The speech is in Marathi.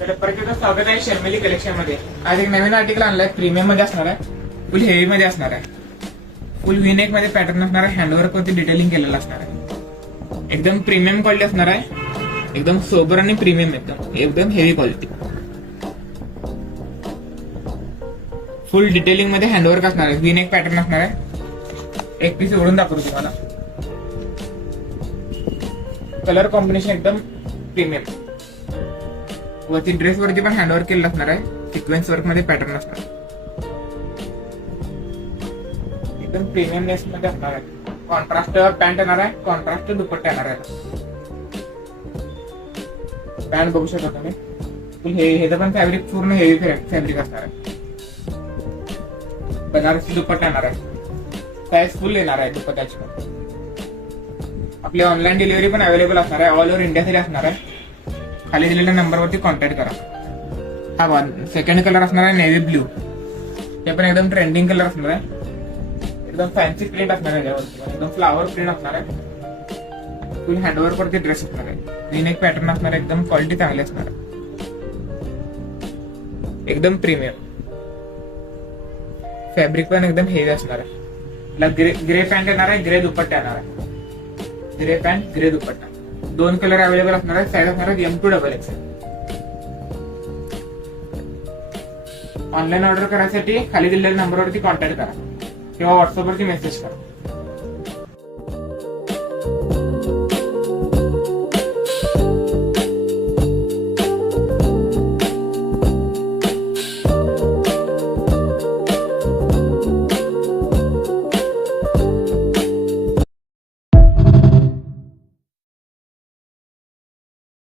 तर परत स्वागत आहे शर्मिली कलेक्शन मध्ये. आज एक नवीन आर्टिकल आणलाय, प्रीमियम मध्ये असणार आहे, फुल हेवी मध्ये असणार आहे, फुल व्हीनेक मध्ये पॅटर्न असणार आहे, हँडवर्क वरती डिटेलिंग केलेलं असणार आहे. एकदम प्रीमियम क्वालिटी असणार आहे, एकदम सोबर आणि प्रीमियम एकदम हेवी क्वालिटी. फुल डिटेलिंग मध्ये हँडवर्क असणार आहे, व्हीनेक पॅटर्न असणार आहे. एक पीस उघडून दाखवतो तुम्हाला. कलर कॉम्बिनेशन एकदम प्रीमियम. वरती ड्रेस वरती पण हँडवर्क केलेलं असणार आहे, सिक्वेन्स वर्क मध्ये पॅटर्न असणार आहे. एकदम प्रीमियमनेस मध्ये असणार आहे. कॉन्ट्रास्ट पॅन्ट येणार आहे, कॉन्ट्रास्ट दुपट्टा येणार आहे. पॅन्ट बघू शकता तुम्ही. फुल हे पण फॅब्रिक पूर्ण हेवी फॅब्रिक असणार आहे. बनारसी दुपट्टा येणार आहे, साईज फुल येणार आहे दुपट्ट्याची. आपली ऑनलाईन डिलिव्हरी पण अवेलेबल असणार आहे, ऑल ओव्हर इंडियासाठी असणार आहे. खाली दिलेल्या नंबरवरती कॉन्टॅक्ट करा. हा सेकंड कलर असणार आहे नेव्ही ब्ल्यू. ते पण एकदम ट्रेंडिंग कलर असणार आहे. एकदम फॅन्सी प्रिंट असणार आहे, एकदम फ्लावर प्रिंट असणार आहे. फुल हँडवर्क वरती ड्रेस असणार आहे, व्हीनेक पॅटर्न असणार आहे. एकदम क्वालिटी चांगली असणार आहे, एकदम प्रीमियम. फॅब्रिक पण एकदम हेवी असणार आहे. ग्रे पॅन्ट येणार आहे, ग्रे दुपट्टा येणार आहे. ग्रे पॅन्ट, ग्रे दुपट्टा. 2 कलर अवेलेबल असणार आहे. साईज असणार आहे M2XXL. ऑनलाईन ऑर्डर करायसाठी खाली दिलेल्या नंबरवरती कॉन्टॅक्ट करा किंवा व्हॉट्सअपवरती मेसेज करा.